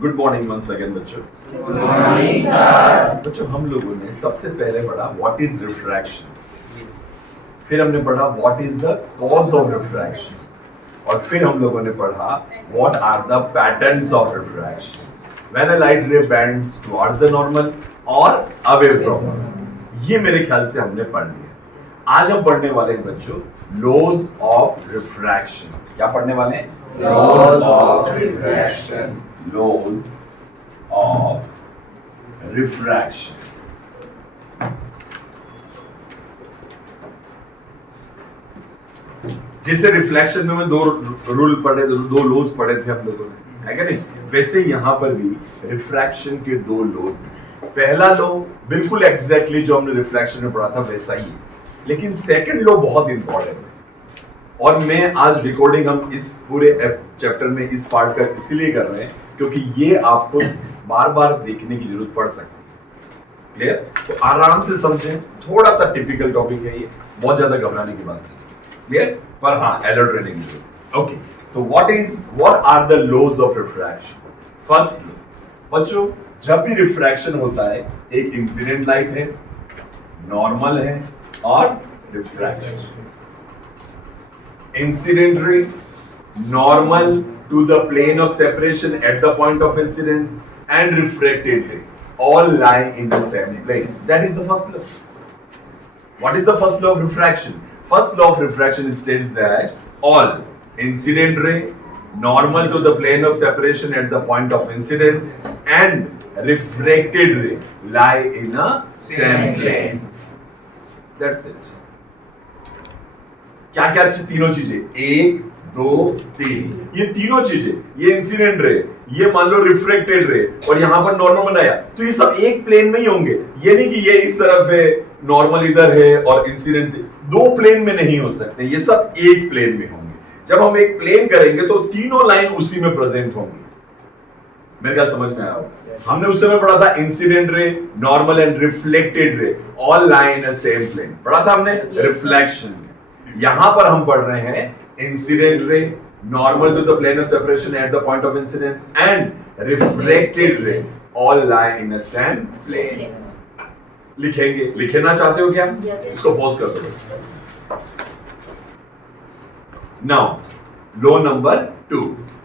Good morning once again बच्चों। Good morning sir. बच्चों हम लोगों ने सबसे पहले पढ़ा व्हाट इज रिफ्रैक्शन, फिर हमने पढ़ा what is the cause of refraction, और फिर हम लोगों ने पढ़ा what are the patterns of refraction when a light ray bends towards the normal और अवे फ्रॉम। ये मेरे ख्याल से हमने पढ़ लिया। आज हम पढ़ने वाले हैं बच्चों लॉज ऑफ रिफ्रैक्शन। क्या पढ़ने वाले हैं? Laws of refraction. Laws of refraction. जैसे रिफ्लेक्शन में मैं दो रूल पढ़े, दो लॉज पढ़े थे हम लोगों ने, है क्या नहीं? वैसे यहां पर भी रिफ्रैक्शन के दो लॉज हैं। पहला लॉ बिल्कुल एग्जैक्टली जो हमने रिफ्लेक्शन में पढ़ा था वैसा ही है, लेकिन सेकंड लॉ बहुत इंपॉर्टेंट है। और मैं आज रिकॉर्डिंग हम इस पूरे चैप्टर में इस पार्ट का इसीलिए कर रहे हैं क्योंकि ये आपको बार बार देखने की जरूरत पड़ सकती है। क्लियर? तो आराम से समझें, थोड़ा सा टिपिकल टॉपिक है ये, बहुत ज्यादा घबराने की बात नहीं। क्लियर? पर हाँ अलर्ट रहने की जरूरत। ओके, तो what are the laws of refraction? First law बच्चों, जब भी रिफ्रैक्शन होता है एक इंसिडेंट लाइट है, नॉर्मल है और refraction. Incident ray, normal to the plane of separation at the point of incidence, and refracted ray all lie in the same plane. That is the first law. What is the first law of refraction? First law of refraction states that all incident ray, normal to the plane of separation at the point of incidence, and refracted ray lie in a same plane. That's it. क्या क्या तीनों चीजें? एक, दो, तीन। ये तीनों चीजें, ये इंसिडेंट रे, ये मान लो रिफ्रेक्टेड रे, और यहां पर नॉर्मल बनाया, तो ये सब एक प्लेन में ही होंगे। ये नहीं कि ये इस तरफ है, नॉर्मल इधर है और इंसिडेंट दो प्लेन में नहीं हो सकते, ये सब एक प्लेन में होंगे। जब हम एक प्लेन करेंगे तो तीनों लाइन उसी में प्रेजेंट होंगी। मेरे ख्याल समझ में आया होगा। हमने उस समय पढ़ा था incident ray, normal and reflected ray all lie in a same plane. पढ़ा था हमने रिफ्लेक्शन। यहां पर हम पढ़ रहे हैं incident ray, normal to the plane of separation at the point of incidence, and reflected ray all lie in a same plane. लिखेंगे? लिखना चाहते हो क्या? इसको पॉज कर दो। Now law number 2।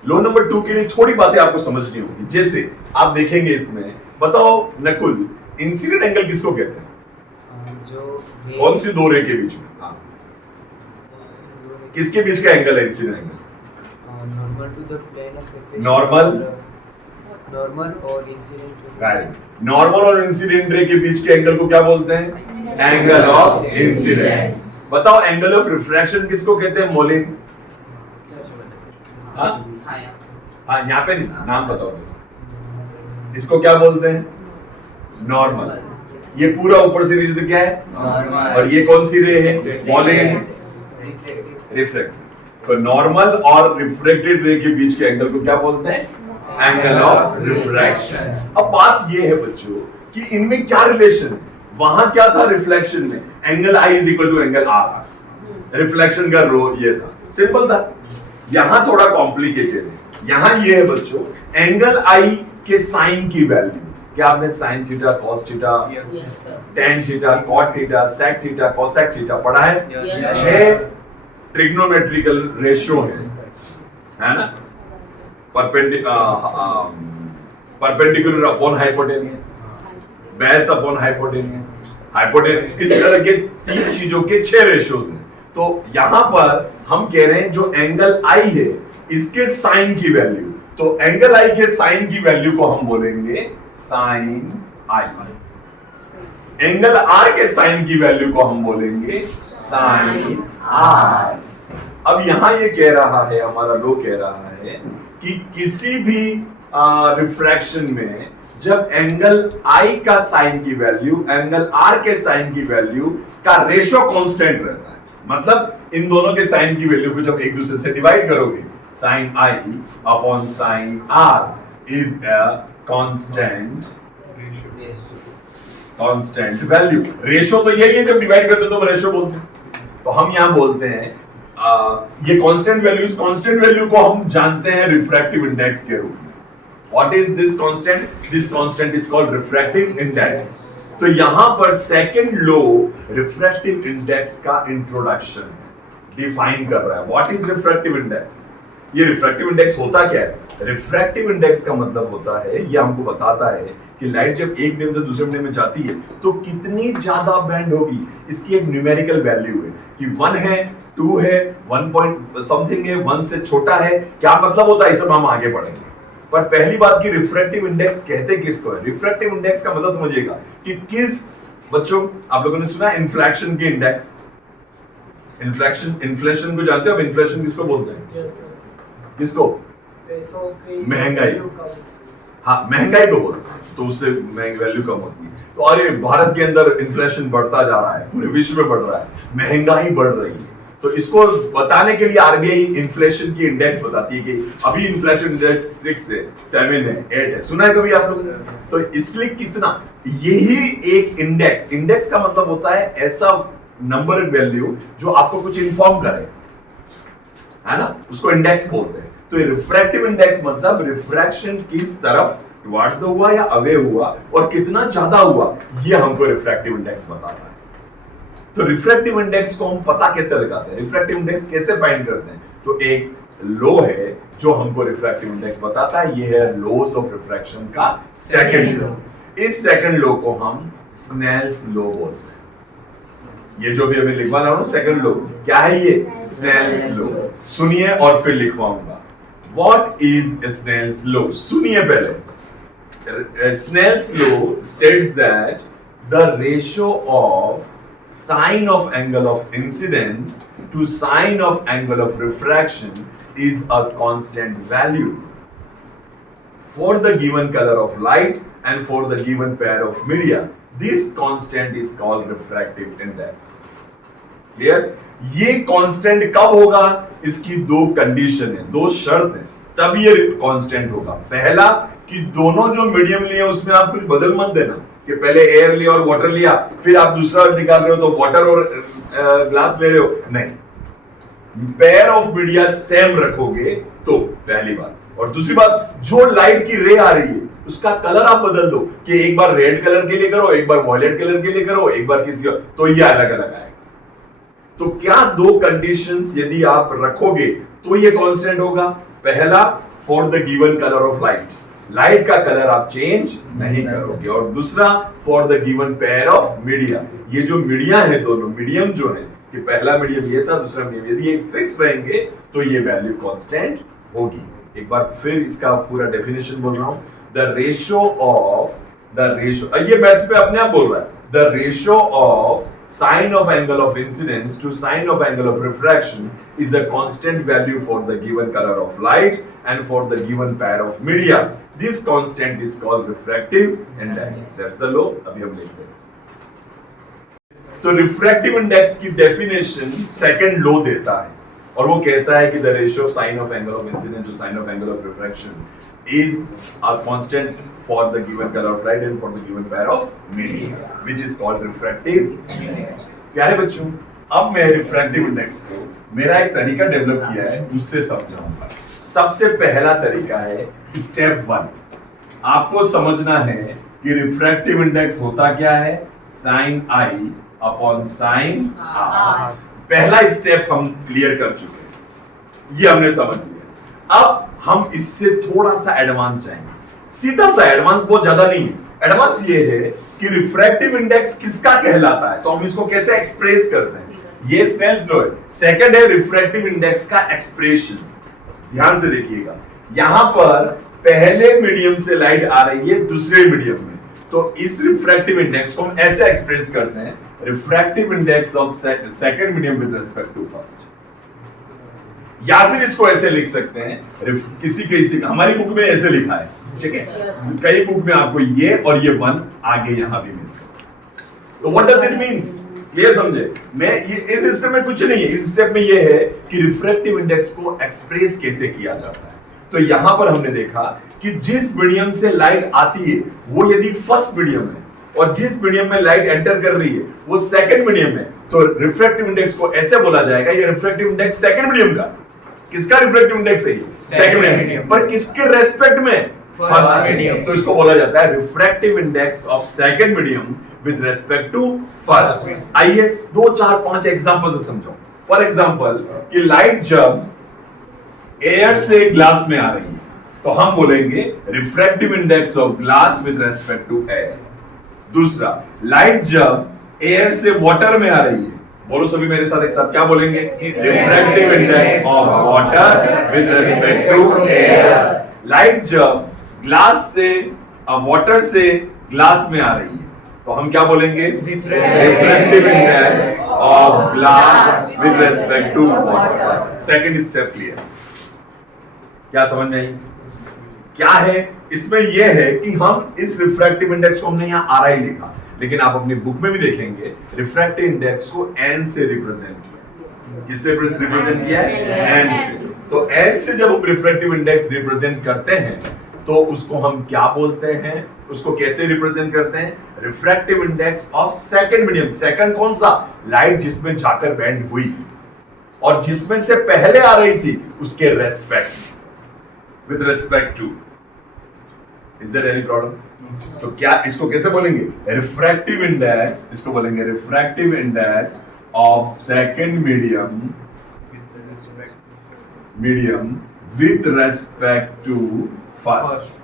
Law number 2 के लिए थोड़ी बातें आपको समझनी होगी। जैसे आप देखेंगे इसमें, बताओ नकुल, इंसिडेंट एंगल किसको कहते हैं? कौन सी दो रे के बीच में? किसके बीच का एंगल है incident angle? Normal to the plane of separation. Normal और इंसिडेंट रे। नॉर्मल और इंसिडेंट रे के बीच के एंगल को क्या बोलते हैं? Angle of incidence. बताओ एंगल ऑफ रिफ्रैक्शन किसको कहते हैं? मोलिन। हाँ यहाँ पे नहीं, नाम बताओ। इसको क्या बोलते हैं? नॉर्मल। ये पूरा ऊपर से नीचे तक क्या है? नॉर्मल। और ये कौन सी रे है? मोलिन। रिफ्लेक्टेड। तो नॉर्मल और रिफ्रेक्टेड रे के बीच के एंगल को क्या बोलते हैं? Angle of refraction. अब बात ये है बच्चों कि इनमें क्या रिलेशन है? वहां क्या था रिफ्लेक्शन में? Angle i is equal to angle r. Reflection का रो ये था, सिंपल था। यहां थोड़ा कॉम्प्लिकेटेड है। यहां ये है बच्चों, एंगल आई के साइन की वैल्यू। क्या आपने sine theta, cos theta, tan theta, cot theta, sec theta, cosec theta पढ़ा है? 6 ट्रिग्नोमेट्रिकल रेशियो है ना? Perpendicular upon hypotenuse, base upon hypotenuse, hypotenuse, इस तरह के 3 चीजों के 6 रेशियोज हैं। तो यहां पर हम कह रहे हैं जो एंगल आई है इसके साइन की वैल्यू, तो एंगल आई के साइन की वैल्यू को हम बोलेंगे साइन आई। एंगल आर के साइन की वैल्यू को हम बोलेंगे साइन आर। अब यहां ये कह रहा है, हमारा लो कह रहा है कि किसी भी रिफ्रैक्शन में जब एंगल आई का साइन की वैल्यू एंगल आर के साइन की वैल्यू का रेशियो कांस्टेंट रहता है, मतलब इन दोनों के साइन की वैल्यू को जब एक दूसरे से डिवाइड करोगे, sine i upon sine r is a constant value. Ratio तो यही है, जब डिवाइड करते तो रेशियो बोलते हैं। तो हम यहां बोलते हैं ये कांस्टेंट वैल्यू, इस कांस्टेंट वैल्यू को हम जानते हैं रिफ्रैक्टिव इंडेक्स के रूप में। What is this constant? This constant is called refractive index. तो यहां पर सेकंड लॉ रिफ्रैक्टिव इंडेक्स का इंट्रोडक्शन डिफाइन कर रहा है। What is refractive index? ये रिफ्रैक्टिव इंडेक्स होता क्या है? रिफ्रैक्टिव इंडेक्स का मतलब होता है, ये हमको बताता है कि लाइट जब एक मीडियम से दूसरे मीडियम में जाती है तो कितनी ज्यादा बैंड होगी। इसकी एक न्यूमेरिकल वैल्यू है कि 1 है, 2 है, 1 पॉइंट समथिंग है, 1 से छोटा है। क्या मतलब होता है, सब हम आगे पढ़ेंगे। पर पहली बात की रिफ्रैक्टिव इंडेक्स कहते किसको है? रिफ्रैक्टिव इंडेक्स का मतलब समझिएगा कि किस, बच्चों आप लोगों ने सुना इन्फ्लेशन के इंडेक्स। इन्फ्लेशन को जानते हो? अब इन्फ्लेशन किसको बोलते हैं? किसको? महंगाई। हाँ, महंगाई को बोलते हैं, तो उससे वैल्यू कम होती है। तो अरे भारत के अंदर इन्फ्लेशन बढ़ता जा रहा है, पूरे विश्व में बढ़ रहा है, महंगाई बढ़ रही है। तो इसको बताने के लिए आरबीआई इन्फ्लेशन की इंडेक्स बताती है कि अभी इन्फ्लेशन इंडेक्स 6 है, 7 है, 8 है। सुना है कभी आप लोगों ने? तो इसलिए कितना, यही एक इंडेक्स का मतलब होता है ऐसा नंबर वैल्यू जो आपको कुछ इन्फॉर्म करे, है ना, उसको इंडेक्स बोलते हैं। तो रिफ्रैक्टिव इंडेक्स मतलब रिफ्रैक्शन किस तरफ टुवर्ड्स द हुआ या अवे हुआ और कितना ज्यादा हुआ, ये हमको रिफ्रैक्टिव इंडेक्स बताता है। तो रिफ्रैक्टिव इंडेक्स को हम पता कैसे लगाते हैं, रिफ्रैक्टिव इंडेक्स कैसे फाइंड करते हैं? तो एक लॉ है जो हमको रिफ्रैक्टिव इंडेक्स बताता है, ये है लॉज ऑफ रिफ्रैक्शन का सेकंड लॉ। इस सेकंड लॉ को हम स्नेल्स लॉ बोलते हैं। ये जो भी अभी लिखवा रहा हूं सेकंड लॉ, क्या है ये? Snell's law. सुनिए और फिर लिखवाऊंगा। What is Snell's law? सुनिए पहले। Snell's law states that the ratio of sine of angle of incidence to sine of angle of refraction is a constant value for the given color of light and for the given pair of media. This constant is called refractive index. Clear? ये constant कब होगा? इसकी दो condition है, दो शर्त है, तब ये constant होगा। पहला कि दोनों जो मीडियम लिए उसमें आप कुछ बदल मत देना कि पहले एयर लिया और वाटर लिया, फिर आप दूसरा निकाल रहे हो तो वाटर और ग्लास ले रहे हो, नहीं। पेयर ऑफ मीडिया सेम रखोगे तो पहली बात। और दूसरी बात, जो लाइट की रे आ रही है उसका कलर आप बदल दो कि एक बार रेड कलर के लिए करो, एक बार वॉयलेट कलर के लिए करो, एक बार किसी और, तो ये अलग अलग आएगा। तो क्या दो कंडीशंस यदि आप रखोगे तो ये कांस्टेंट होगा? पहला, for the given colour of light, light का कलर आप चेंज नहीं करोगे। और दूसरा, for the given pair of media, ये जो मीडिया है, दोनों मीडियम जो है, कि पहला मीडियम ये था, दूसरा मीडियम, यदि ये फिक्स रहेंगे तो ये वैल्यू कांस्टेंट होगी। एक बार फिर इसका पूरा डेफिनेशन बोल रहा हूं। The ratio of the ratio, ये मैथ्स पे अपने आप बोल रहा है, the ratio of sine of angle of incidence to sine of angle of refraction is a constant value for the given color of light and for the given pair of media. This constant is called refractive index. That's the law. अभी हम लिखते हैं। तो refractive index की definition second law देता है और वो कहता है कि the ratio of sine of angle of incidence to sine of angle of refraction is a constant for the given color of light and for the given pair of media, which is called refractive index. प्यारे बच्चों, अब मैं refractive index को मेरा एक तरीका develop किया है, उससे समझाऊंगा। सबसे पहला तरीका है स्टेप 1। आपको समझना है कि रिफ्रैक्टिव इंडेक्स होता क्या है? Sine i upon sine r. पहला स्टेप हम क्लियर कर चुके हैं, ये हमने समझ लिया। अब हम इससे थोड़ा सा एडवांस जाएंगे, सीधा सा एडवांस, बहुत ज्यादा नहीं है। एडवांस ये है कि रिफ्रैक्टिव इंडेक्स किसका कहलाता है, तो हम इसको कैसे एक्सप्रेस करते हैं, ये स्नेल्स लॉ है। सेकंड है रिफ्रैक्टिव इंडेक्स का एक्सप्रेशन। ध्यान से देखिएगा, यहां पर पहले मीडियम से लाइट आ रही है दूसरे मीडियम में, तो इस रिफ्रैक्टिव इंडेक्स को हम ऐसे एक्सप्रेस करते हैं, refractive index of second medium with respect to first. या फिर इसको ऐसे लिख सकते हैं, किसी हमारी बुक में ऐसे लिखा है, ठीक है, कई बुक में आपको ये और ये 1 आगे यहां भी मिल सकता है। तो व्हाट डज इट मींस, ये समझे। मैं ये इस स्टेप में कुछ नहीं है, इस स्टेप में ये है कि रिफ्रैक्टिव इंडेक्स को एक्सप्रेस कैसे किया जाता है। तो यहां पर हमने देखा कि जिस मीडियम से लाइट आती है वो यदि फर्स्ट मीडियम है और जिस मीडियम में लाइट एंटर कर रही है वो सेकंड मीडियम है, तो रिफ्रैक्टिव इंडेक्स को ऐसे बोला जाएगा, ये रिफ्रैक्टिव इंडेक्स सेकंड मीडियम का। किसका रिफ्रैक्टिव इंडेक्स है? Second medium. पर किसके रेस्पेक्ट में? फर्स्ट मीडियम, तो इसको बोला जाता है refractive index of second medium with respect to first. आइए 2 4 5 एग्जांपल से समझो। फॉर एग्जांपल कि लाइट जब एयर से ग्लास में आ रही है तो हम बोलेंगे refractive index of glass with respect to air. दूसरा, लाइट जब एयर से वाटर में आ रही है, बोलो सभी मेरे साथ एक साथ, क्या बोलेंगे? Refractive index of water with respect to air. Light जब ग्लास से वाटर से ग्लास में आ रही है तो हम क्या बोलेंगे? Refractive index of glass with respect to water. Second step clear? क्या समझ में आई? क्या है इसमें? यह है कि हम इस रिफ्रैक्टिव इंडेक्स को हमने यहां आरआई लिखा, लेकिन आप अपनी बुक में भी देखेंगे रिफ्रैक्टिव इंडेक्स को एन से रिप्रेजेंट किया। किससे रिप्रेजेंट किया है? एन से। तो एन से जब हम रिफ्रैक्टिव इंडेक्स रिप्रेजेंट करते हैं तो उसको हम क्या बोलते हैं? उसको कैसे रिप्रेजेंट करते हैं? Refractive index of second medium. Second कौन सा? लाइट जिसमें जाकर बेंड हुई और जिसमें से पहले आ रही थी उसके respect, with respect to. Is there any problem? तो क्या इसको कैसे बोलेंगे? रिफ्रैक्टिव इंडेक्स, इसको बोलेंगे refractive index of second medium with respect to first.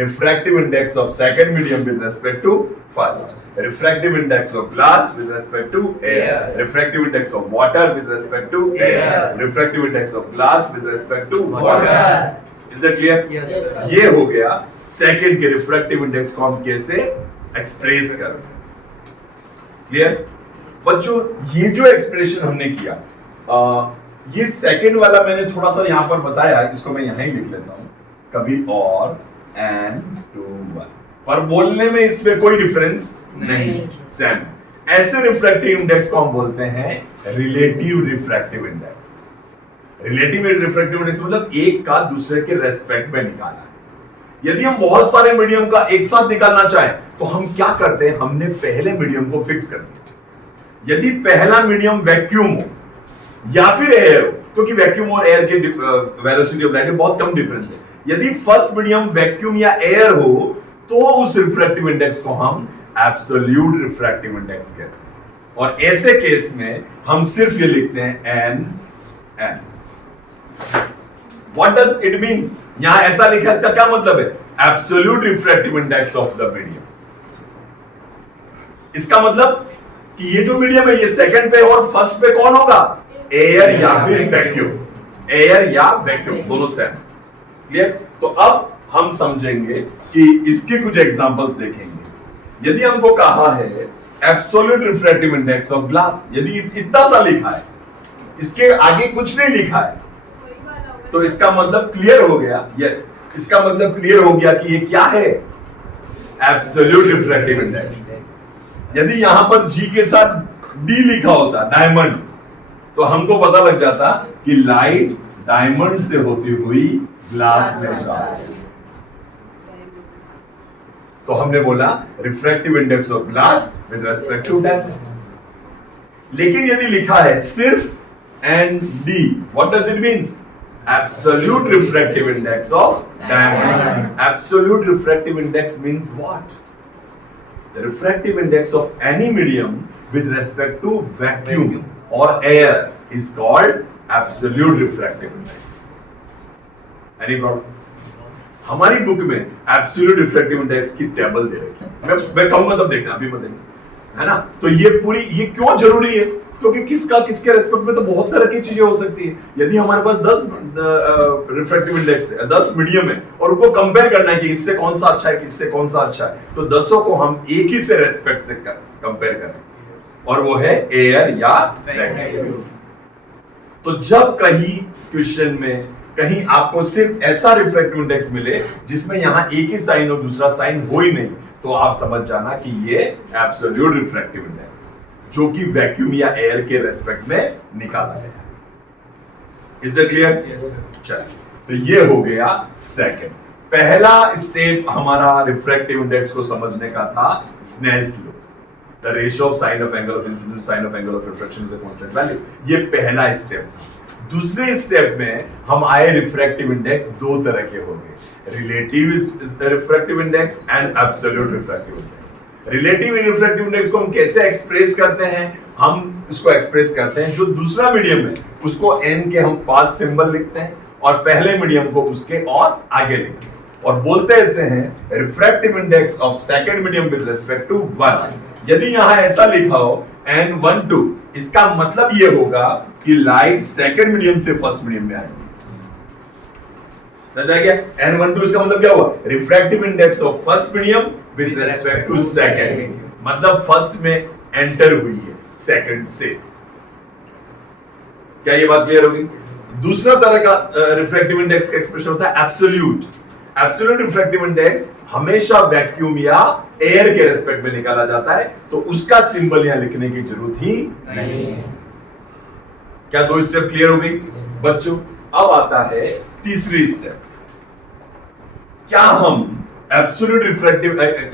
Refractive index of second medium with respect to first. Refractive index of glass with respect to air. Refractive index of water with respect to air. Refractive index of glass with respect to water. Is that clear? Yes, sir. ये हो गया second के refractive index को हम कैसे express करते हैं। Clear बच्चों? ये जो एक्सप्रेशन हमने किया, ये सेकंड वाला मैंने थोड़ा सा यहां पर बताया, इसको मैं यहां ही लिख लेता हूं, कभी और एन टू वन, पर बोलने में इसमें कोई डिफरेंस नहीं, सेम। ऐसे रिफ्रैक्टिव इंडेक्स को हम बोलते हैं relative refractive index. Relative refractive index मतलब एक का दूसरे के रेस्पेक्ट में निकालना है। यदि हम बहुत सारे मीडियम का एक साथ निकालना चाहें तो हम क्या करते हैं? हमने पहले मीडियम को फिक्स कर दिया। यदि पहला मीडियम वैक्यूम हो या फिर एयर हो, क्योंकि वैक्यूम और एयर के वेलोसिटी ऑफ लाइट में बहुत कम डिफरेंस है, यदि फर्स्ट मीडियम वैक्यूम या एयर हो तो उस रिफ्रैक्टिव इंडेक्स को हम एब्सोल्यूट रिफ्रैक्टिव इंडेक्स कहते हैं। और ऐसे केस में हम सिर्फ ये लिखते हैं N N. What does it means? यहां ऐसा लिखा है, इसका क्या मतलब है? Absolute refractive index of the medium. इसका मतलब कि ये जो मीडियम है ये सेकंड पे और फर्स्ट पे कौन होगा? एयर या फिर वैक्यूम। एयर या वैक्यूम दोनों सेम। क्लियर? तो अब हम समझेंगे कि इसके कुछ एग्जांपल्स देखेंगे। यदि हमको कहा है absolute refractive index of glass, यदि इतना सा लिखा है, इसके आगे कुछ नहीं लिखा है, तो इसका मतलब क्लियर हो गया। यस, इसका मतलब क्लियर हो गया कि ये क्या है? Absolute refractive index. यदि यहां पर जी के साथ डी लिखा होता, डायमंड, तो हमको पता लग जाता कि लाइट डायमंड से होती हुई ग्लास में जा रही है। तो हमने बोला refractive index of glass with respect to diamond. लेकिन यदि लिखा है सिर्फ N D, what does it means? Absolute refractive index of diamond. Absolute refractive index means what? The refractive index of any medium with respect to vacuum or air is called absolute refractive index. Any problem? हमारी book में absolute refractive index की table दे रखी है। मैं कहूंगा तब देखना, अभी मत देखना, है ना? तो ये क्यों जरूरी है? क्योंकि किसका किसके रेस्पेक्ट में तो बहुत तरह की चीजें हो सकती है। यदि हमारे पास 10 रिफ्रैक्टिव इंडेक्स है, 10 मीडियम है और उनको कंपेयर करना है कि इससे कौन सा अच्छा है, किससे कौन सा अच्छा है, तो 10 को हम एक ही से रेस्पेक्ट से कंपेयर करें, और वो है एयर या वैक्यूम। तो जब कहीं क्वेश्चन में कहीं आपको सिर्फ ऐसा रिफ्रैक्टिव इंडेक्स मिले जिसमें यहां एक ही साइन और दूसरा साइन हो ही नहीं, तो आप समझ जाना कि ये एब्सोल्यूट रिफ्रैक्टिव इंडेक्स जो कि वैक्यूम या एयर के रेस्पेक्ट में निकाला गया। Is that clear? चलिए, तो ये हो गया सेकंड। पहला स्टेप हमारा रिफ्रैक्टिव इंडेक्स को समझने का था Snell's law, the ratio of sine of angle of incidence sine of angle of refraction is a constant value. ये पहला स्टेप था। दूसरे स्टेप में हम आए रिफ्रैक्टिव इंडेक्स दो तरह के हो गए, relative refractive index and absolute refractive index. Relative refractive index को हम कैसे एक्सप्रेस करते हैं? हम इसको एक्सप्रेस करते हैं जो दूसरा मीडियम है उसको n के हम पास सिंबल लिखते हैं और पहले मीडियम को उसके और आगे लिखते हैं और बोलते ऐसे हैं refractive index of second medium with respect to 1। यदि यहां ऐसा लिखा हो n12, इसका मतलब ये होगा कि लाइट सेकंड मीडियम से फर्स्ट मीडियम में आएगी। समझ आ गया? n12 इसका मतलब क्या हुआ? Refractive index of first medium with respect to second, मतलब फर्स्ट में एंटर हुई है सेकंड से। क्या ये बात क्लियर होगी? दूसरा तरह का रिफ्रैक्टिव इंडेक्स का एक्सप्रेशन होता है एब्सोल्यूट। एब्सोल्यूट रिफ्रैक्टिव इंडेक्स हमेशा वैक्यूम या एयर के रेस्पेक्ट में निकाला जाता है, तो उसका सिंबल यहां लिखने की जरूरत ही नहीं है। क्या दो स्टेप क्लियर हो गई बच्चों? अब आता है तीसरी स्टेप। क्या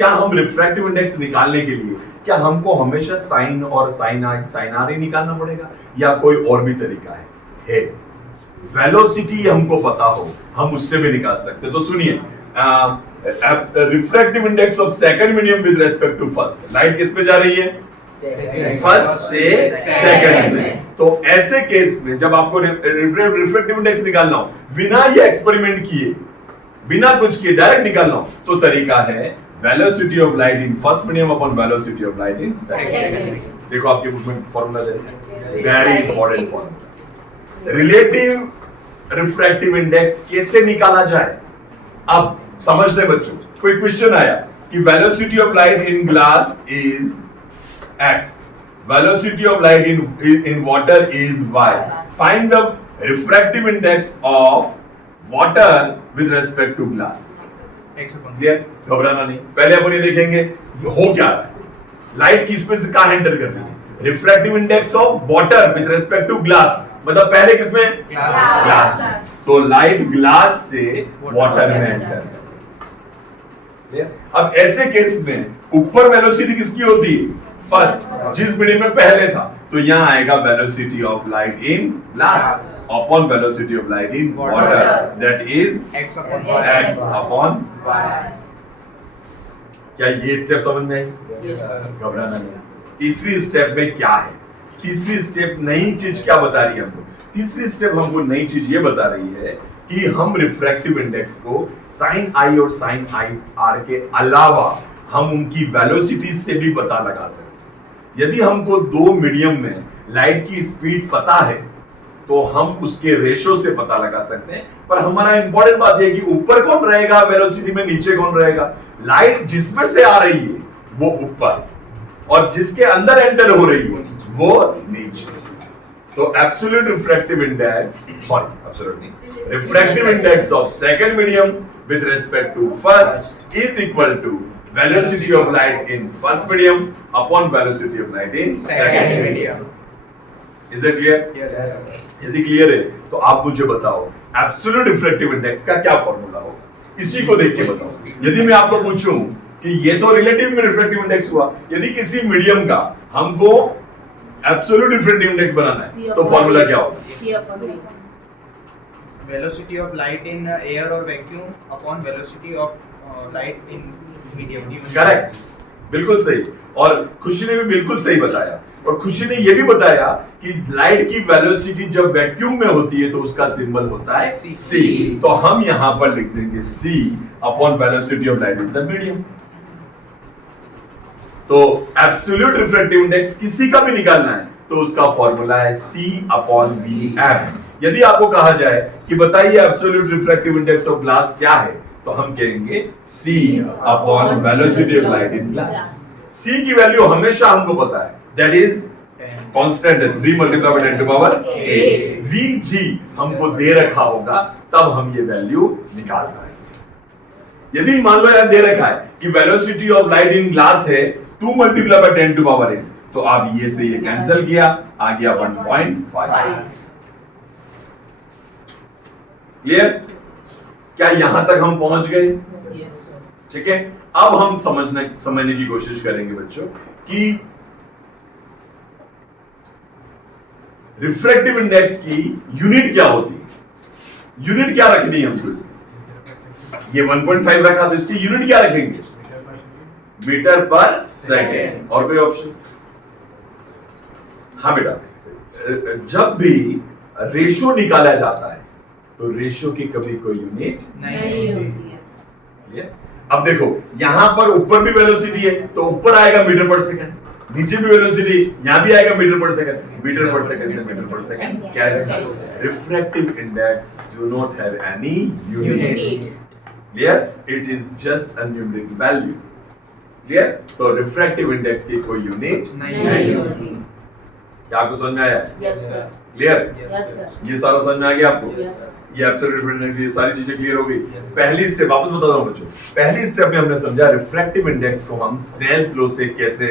हम रिफ्रैक्टिव इंडेक्स निकालने के लिए क्या हमको हमेशा साइन और साइन आर ही निकालना पड़ेगा या कोई और भी तरीका है? वेलोसिटी हमको पता हो हम उससे भी निकाल सकते। तो सुनिए, refractive index of second medium with respect to first, light किस पे जा रही है? फर्स्ट से सेकंड में। तो ऐसे केस में जब आपको रिफ्रैक्टिव इंडेक्स निकालना हो बिना ये एक्सपेरिमेंट किए, बिना कुछ किए डायरेक्ट निकालना हो, तो तरीका है velocity of light in first medium upon velocity of light in second. देखो आपके बुक में फॉर्मूला है, very important formula. Relative refractive index कैसे निकाला जाए? अब समझ ले बच्चों, कोई क्वेश्चन आया कि velocity of light in glass is x, velocity of light in water is y, find the refractive index of water with respect to glass। Clear? घबराना नहीं, पहले अपन ये देखेंगे हो क्या रहा है, लाइट किस में से कहां एंटर कर रही है। Refractive index of water with respect to glass, मतलब पहले किसमें? ग्लास। तो लाइट ग्लास से वाटर में एंटर। अब ऐसे केस में ऊपर वेलोसिटी किसकी होती है? फर्स्ट, जिस मीडियम में पहले था, तो यहां आएगा velocity of light in glass upon velocity of light in water, that is x upon y। क्या ये स्टेप समझ में आई? घबराना नहीं। तीसरी स्टेप में क्या है? तीसरी स्टेप नई चीज क्या बता रही है हमको? तीसरी स्टेप हमको नई चीज ये बता रही है कि हम रिफ्रैक्टिव इंडेक्स को साइन आई और साइन आई आर के अलावा हम उनकी वेलोसिटी से भी पता लगा सकते हैं। यदि हमको दो मीडियम में लाइट की स्पीड पता है तो हम उसके रेशो से पता लगा सकते हैं, पर हमारा इंपॉर्टेंट बात यह कि ऊपर कौन रहेगा वेलोसिटी में, नीचे कौन रहेगा? लाइट जिसमें से आ रही है वो ऊपर और जिसके अंदर एंटर हो रही है वो नीचे। तो absolute refractive index, refractive index of second medium with respect to first is equal to velocity of light in first medium upon velocity of light in second medium। Is that clear? Yes। यदि clear है तो आप मुझे बताओ absolute refractive index का क्या formula होगा? इसी को देख के बताओ। यदि मैं आपको पूछूं कि ये तो रिलेटिव में रिफ्रैक्टिव इंडेक्स हुआ, यदि किसी मीडियम का हमको एब्सोल्यूट रिफ्रैक्टिव इंडेक्स बनाना है तो फॉर्मूला क्या होगा? Velocity of light in air और vacuum upon velocity of light in medium. Correct, बिल्कुल सही। और खुशी ने भी बिल्कुल सही बताया, और खुशी ने यह भी बताया कि लाइट की वेलोसिटी जब वैक्यूम में होती है तो उसका सिंबल होता है c। तो हम यहां पर लिख देंगे c upon velocity of light in the medium. तो एब्सोल्यूट रिफ्रैक्टिव इंडेक्स किसी का भी निकालना है तो उसका फॉर्मूला है c अपॉन v। यदि आपको कहा जाए कि बताइए absolute refractive index of glass क्या है, तो हम कहेंगे c upon velocity of light in glass. c की वैल्यू हमेशा हमको पता है, दैट इज कांस्टेंट है, 3 multiply by 10 to power 8। vg हमको दे रखा होगा तब हम ये वैल्यू निकाल पाएंगे। यदि मान लो यार दे रखा है कि velocity of light in glass है 2 मल्टीप्लाई बाय 10 टू पावर 8, तो आप ये से ये कैंसिल किया, आ गया 1.5। क्लियर? क्या यहां तक हम पहुंच गए? ठीक है। अब हम समझने की कोशिश करेंगे बच्चों कि रिफ्रैक्टिव इंडेक्स की यूनिट क्या होती है? यूनिट क्या रखनी है हमको इसकी? ये 1.5 रखा तो इसकी यूनिट क्या रखेंगे? मीटर पर सेकेंड। और कोई ऑप्शन? हाँ बेटा, जब भी रेशो निकाला जाता है तो रेशो की कभी कोई यूनिट नहीं होती है। अब देखो यहां पर ऊपर भी वेलोसिटी है तो ऊपर आएगा मीटर पर सेकंड, नीचे भी वेलोसिटी यहां भी आएगा मीटर पर सेकंड। मीटर पर सेकंड से मीटर पर second cancel. Refractive index do not have any unit. Clear? It is just a numeric value. Clear? तो रिफ्रैक्टिव इंडेक्स की कोई यूनिट नहीं होती। क्या आपको समझ में आया? Yes sir. Clear? Yes sir. ये सारा समझ में आ गया आपको? Yes. ये एब्सोल्यूट इंडेक्स, ये सारी चीजें क्लियर हो गई। Yes. पहली स्टेप वापस बताता हूं बच्चों। पहली स्टेप में हमने समझा रिफ्रैक्टिव इंडेक्स को हम स्नेल्स लॉ से कैसे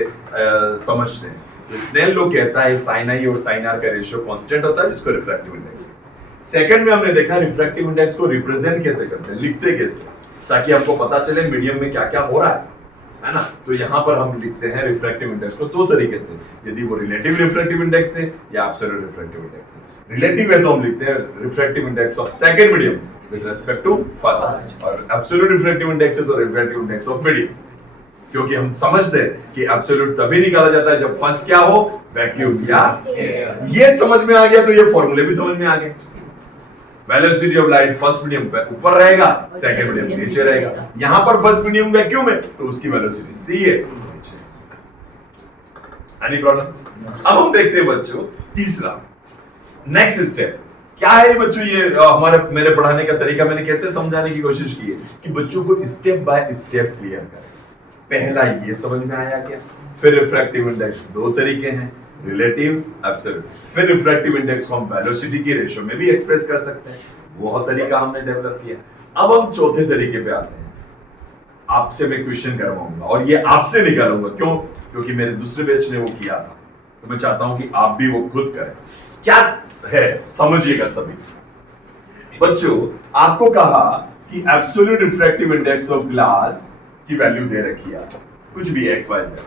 समझते हैं। तो स्नेल लॉ कहता है sin i और sin r का रेशियो कांस्टेंट होता है जिसको रिफ्रैक्टिव इंडेक्स कहते हैं। सेकंड में हमने देखा रिफ्रैक्टिव इंडेक्स को रिप्रेजेंट कैसे करते हैं, लिखते कैसे, ताकि हमको पता चले मीडियम में क्या-क्या हो रहा है ना। तो यहां पर हम लिखते हैं रिफ्रैक्टिव इंडेक्स को दो तरीके से, यदि वो रिलेटिव रिफ्रैक्टिव इंडेक्स है या एब्सोल्यूट रिफ्रैक्टिव इंडेक्स है। रिलेटिव है तो हम लिखते हैं refractive index of second medium with respect to first, और एब्सोल्यूट रिफ्रैक्टिव इंडेक्स है तो रिफ्रैक्टिव इंडेक्स ऑफ मीडियम, क्योंकि हम समझते हैं कि एब्सोल्यूट तभी निकाला जाता है जब फर्स्ट क्या हो, वैक्यूम या एयर। ये समझ में आ गया तो ये फॉर्मूले भी समझ में आ गए। Velocity of light first medium पे ऊपर रहेगा, सेकंड मीडियम नीचे रहेगा। यहां पर फर्स्ट मीडियम वैक्यूम है तो उसकी वेलोसिटी c है। Any problem? अब हम देखते हैं बच्चों तीसरा नेक्स्ट स्टेप क्या है बच्चों। ये हमारे मेरे पढ़ाने का तरीका मैंने कैसे समझाने की कोशिश की है कि बच्चों को स्टेप बाय स्टेप क्लियर करें। पहला ये समझ में आया क्या? फिर रिफ्रैक्टिव इंडेक्स दो तरीके हैं, रिलेटिव, एब्सोल्यूट। फिर रिफ्रैक्टिव इंडेक्स को हम वेलोसिटी की रेशियो में भी एक्सप्रेस कर सकते हैं, वो तरीका हमने डेवलप किया। अब हम चौथे तरीके पे आते हैं। आपसे मैं क्वेश्चन करवाऊंगा और ये आपसे निकालूंगा, क्यों? क्योंकि मेरे दूसरे बैच ने वो किया था, तो मैं चाहता हूं कि आप भी वो खुद करें। क्या है समझिएगा सभी बच्चों। आपको कहा कि absolute refractive index of glass की वैल्यू दे रखी है, कुछ भी एक्स वाई जेड,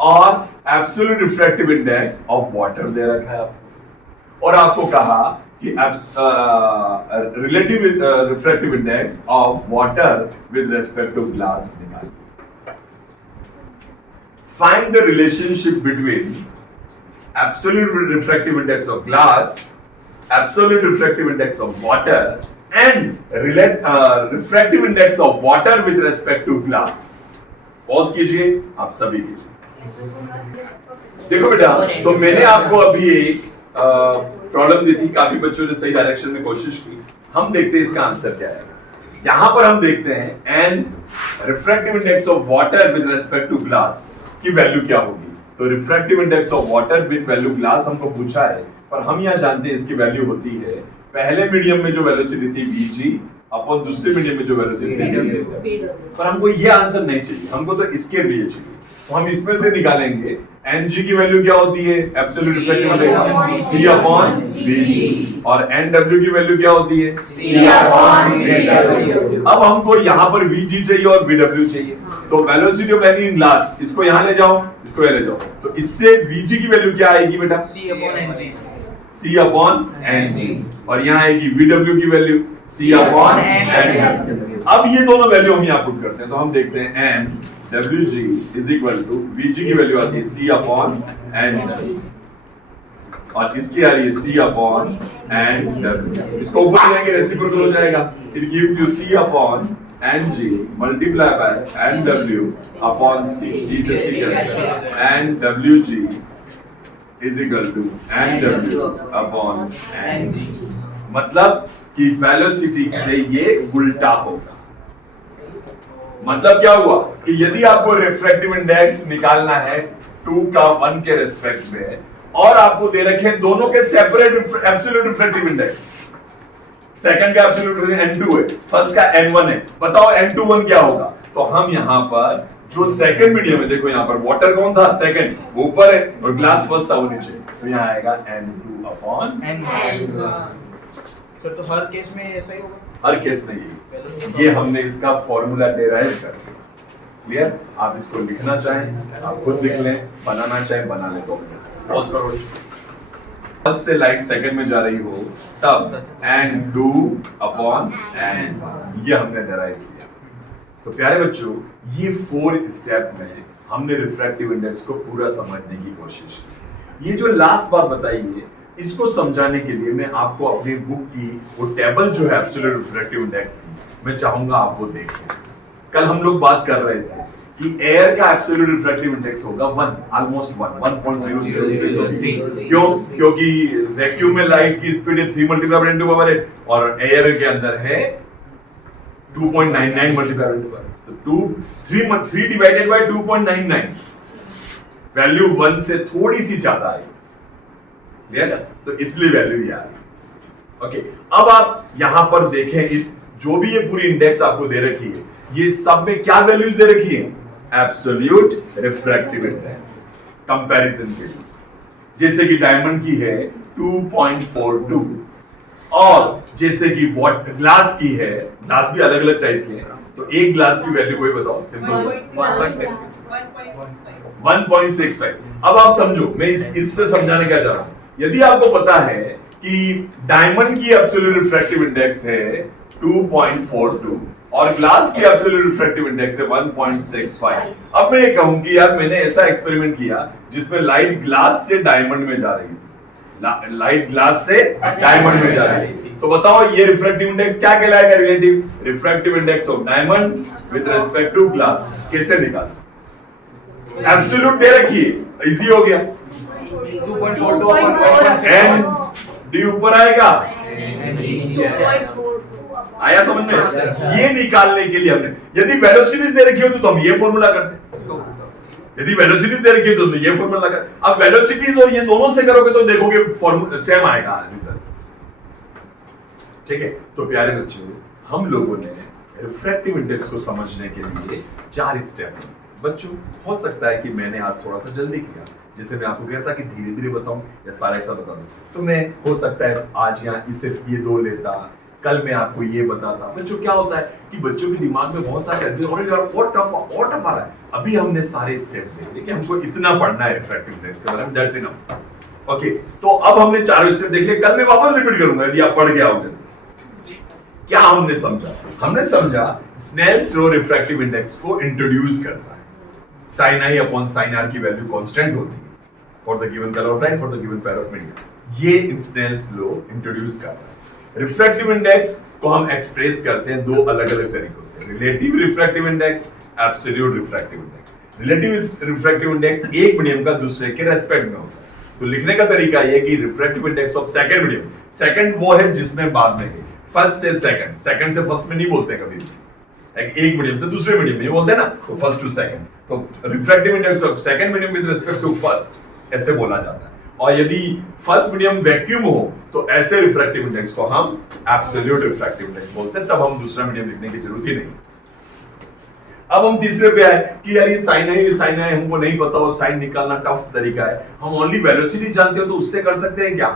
और absolute refractive index of water दे रखा है आपको, और आपको कहा कि relative refractive index of water with respect to glass निकालिए। Find the relationship between absolute refractive index of glass, absolute refractive index of water and refractive index of water with respect to glass. Pause कीजिए, आप सभी कीजिए। देखो बेटा, तो मैंने आपको अभी एक प्रॉब्लम दी थी, काफी बच्चों ने सही डायरेक्शन में कोशिश की। हम देखते हैं इसका आंसर क्या है। यहां पर हम देखते हैं N refractive index of water with respect to glass की वैल्यू क्या होगी। तो refractive index of water with value glass हमको पूछा है, पर हम यहां जानते हैं इसकी वैल्यू होती है पहले मीडियम में जो वेलोसिटी थी vg अपॉन दूसरे मीडियम में जो वेलोसिटी थी v। पर हमको ये आंसर नहीं चाहिए, हमको तो इसके लिए चाहिए। तो हम इसमें से निकालेंगे Ng की वैल्यू क्या होती है, absolute refractive index C upon Vg, और Nw की वैल्यू क्या होती है C अपॉन Vw। अब हमको यहाँ पर Vg चाहिए और Vw चाहिए, तो velocity of light in glass, इसको यहाँ ले जाओ, इसको यहाँ ले जाओ, तो इससे Vg की वैल्यू क्या आएगी बेटा, C upon NG। C upon Ng, और यहाँ आएगी Vw की वैल्यू C अपॉन Nw। अब ये दोनों वैल्यू हम यहाँ पुट करते हैं, तो हम देखते हैं N Wg is equal to Vg की वैल्यू आती है C अपॉन N, और इसकी आ रही है C अपॉन Nw। इसको ऊपर ले जाएंगे रेसिप्रोकल हो जाएगा, it gives you C upon Ng multiply by Nw upon C, C से C cancel, Nwg is equal to Nw upon Ng। मतलब कि वेलोसिटी से ये उल्टा होगा। मतलब क्या हुआ कि यदि आपको रिफ्रैक्टिव इंडेक्स निकालना है 2 का 1 के रेस्पेक्ट में, और आपको दे रखे हैं दोनों के separate absolute refractive index, second का एब्सोल्यूट N2 है, फर्स्ट का N1 है, बताओ N21 क्या होगा। तो हम यहां पर जो सेकंड मीडियम है, देखो यहां पर वाटर कौन था, सेकंड, वो ऊपर है, और ग्लास फर्स्ट था वो नीचे, तो यहां आएगा N2 अपॉन N1। तो हर केस में ऐसा ही होगा, हर केस नहीं। ये हमने इसका फॉर्मूला डेराइव कर लिया। क्लियर? आप इसको लिखना चाहें आप खुद लिख लें, बनाना चाहें बना लें, तो पॉज करो। फर्स्ट से लाइट सेकंड में जा रही हो तब एंड डू अपॉन एंड ये हमने डराइव किया। तो प्यारे बच्चों, ये 4 स्टेप में हमने रिफ्रैक्टिव इंडेक्स को पूरा समझने की कोशिश की। ये जो लास्ट बात बताई है, इसको समझाने के लिए मैं आपको अपनी बुक की वो टेबल जो है एब्सोल्यूट रिफ्रैक्टिव इंडेक्स की, मैं चाहूंगा आप वो देखें। कल हम लोग बात कर रहे थे कि एयर का एब्सोल्यूट रिफ्रैक्टिव इंडेक्स होगा 1, ऑलमोस्ट 1.003। क्यों? क्योंकि वैक्यूम में लाइट की स्पीड है 3 × 10⁸ और एयर के अंदर है 2.99 × 3 डिवाइडेड बाय 2.99, वैल्यू 1 से थोड़ी सी ज्यादा आई, क्लियर है? तो इसलिए वैल्यू ये आ रही। ओके, अब आप यहां पर देखें, इस जो भी ये पूरी इंडेक्स आपको दे रखी है, ये सब में क्या वैल्यूज दे रखी है? एब्सोल्यूट रिफ्रैक्टिव इंडेक्स कंपैरिजन के लिए। जैसे कि डायमंड की है 2.42 और जैसे कि वॉट ग्लास की है, ग्लास भी अलग अलग टाइप के हैं, तो एक ग्लास की वैल्यू कोई बताओ? सिंपल 1.65। अब आप समझो, मैं इससे समझाने क्या चाह रहा हूं। यदि आपको पता है कि डायमंड की एब्सोल्यूट रिफ्रैक्टिव इंडेक्स है 2.42 और ग्लास की एब्सोल्यूट रिफ्रैक्टिव इंडेक्स है 1.65, अब मैं ये कहूं कि यार मैंने ऐसा एक्सपेरिमेंट किया जिसमें लाइट ग्लास से डायमंड में जा रही थी, लाइट ग्लास से डायमंड में जा रही थी, तो बताओ ये रिफ्रैक्टिव इंडेक्स क्या कहलाएगा? Relative refractive index of diamond with respect to glass. कैसे निकालना? एब्सोल्यूट दे रखी है, इजी हो गया। 2.42 एन डी ऊपर आएगा, आया समझ में? ये निकालने के लिए हमने, यदि वेलोसिटीज दे रखी हो तो हम ये फॉर्मूला करते, यदि वेलोसिटीज दे रखी हो तो ये फॉर्मूला करते। अब वेलोसिटीज और ये दोनों से करोगे तो देखोगे फॉर्मूला सेम आएगा रिजल्ट, ठीक है? तो प्यारे बच्चों, हम लोगों ने रिफ्रैक्टिव इंडेक्स को समझने के लिए 4 स्टेप लिए। बच्चों, हो सकता है कि मैंने आज थोड़ा सा जल्दी किया, जैसे मैं आपको कहता कि धीरे धीरे बताऊं या सारा एक साथ बता दूं, तो मैं हो सकता है आज यहाँ सिर्फ ये 2 लेता, कल मैं आपको ये बताता। बच्चों, क्या होता है कि बच्चों के दिमाग में बहुत सारा कंफ्यूजन और टफ आ रहा है। अभी हमने सारे स्टेप्स देख लिए कि हमको इतना पढ़ना है रिफ्रैक्टिव इंडेक्स के बारे में, दैट्स इनफ। ओके, तो अब हमने 4 स्टेप देख लिए, कल मैं वापस रिपीट करूंगा यदि आप पढ़ के आओगे। क्या हमने समझा? हमने समझा स्नेल्स लॉ रिफ्रैक्टिव इंडेक्स को इंट्रोड्यूस करता है। sin i upon sin r की वैल्यू कांस्टेंट होती है for the given colour of light, for the given pair of medium. ये स्नेल्स लॉ इंट्रोड्यूस करता है। रिफ्रैक्टिव इंडेक्स को हम एक्सप्रेस करते हैं 2 अलग अलग तरीकों से, relative refractive index, absolute refractive index. Relative refractive index एक मीडियम का दूसरे के रेस्पेक्ट में होता है। तो लिखने का तरीका यह कि refractive index of second medium, second वो है जिसमें बाद में है, फर्स्ट से सेकंड, सेकंड से फर्स्ट में नहीं बोलते कभी भी, एक मीडियम से दूसरे मीडियम में बोलते हैं ना, तो फर्स्ट टू सेकंड। तो refractive index of second medium with respect to first ऐसे बोला जाता है। और यदि फर्स्ट मीडियम वैक्यूम हो तो ऐसे रिफ्रैक्टिव इंडेक्स को हम एब्सोल्यूट रिफ्रैक्टिव इंडेक्स बोलते हैं, तब हम दूसरा मीडियम लिखने की जरूरत ही नहीं। अब हम तीसरे पे आए कि यार ये साइन है हमको नहीं पता, और साइन निकालना टफ तरीका है, हम ओनली वेलोसिटी जानते हो तो उससे कर सकते हैं क्या?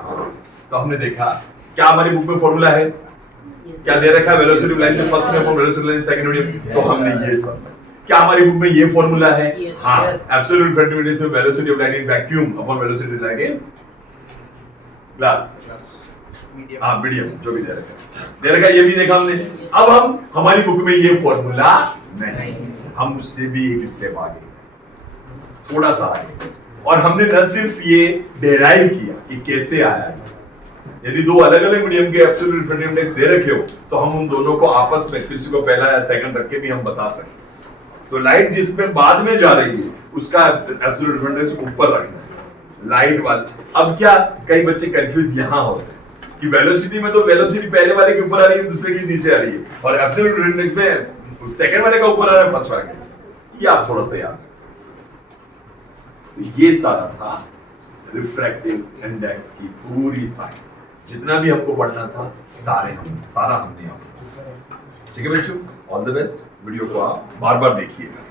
तो हमने देखा क्या हमारी बुक में फॉर्मूला है, क्या दे रखा है? वेलोसिटी लाइन में फर्स्ट में upon velocity line second medium, तो हमने ये सब। क्या हमारी बुक में ये फॉर्मूला है? हाँ, एब्सोल्यूट रिफ्रैक्टिव इंडेक्स में velocity of light in vacuum upon velocity of light in glass, हाँ मीडियम, जो भी दे रखा है ये भी देखा हमने। अब हमारी बुक में ये फॉर्मूला नहीं, हम उससे भी एक स्टेप आगे, थोड़ा सा आगे, और हमने न सिर्फ ये डेराइव किया कि कैसे आया है। यदि 2 अलग अलग मीडियम के एब्सोल्यूट रिफ्रैक्टिव इंडेक्स दे रखे हो तो हम उन दोनों को आपस में किसी को पहला या सेकंड रख के भी हम बता सकते हैं। तो लाइट जिसमें बाद में जा रही है उसका एब्सोल्यूट रिफ्रैक्टिव इंडेक्स ऊपर रखना है, लाइट वाला। अब क्या कई बच्चे कंफ्यूज यहां होते हैं कि वेलोसिटी में तो वेलोसिटी पहले वाले के ऊपर आ रही है, दूसरे के नीचे आ रही है, और एब्सोल्यूट रिफ्रैक्टिव इंडेक्स में सेकंड वाले का ऊपर आ रहा है, फर्स्ट वाले का। ये आप थोड़ा सा याद रख सकते। तो ये सारा था रिफ्रैक्टिव इंडेक्स की पूरी साइंस। जितना भी हमको पढ़ना था सारा हमने यहाँ, ठीक है बच्चों? All the best. वीडियो को आप बार बार देखिएगा।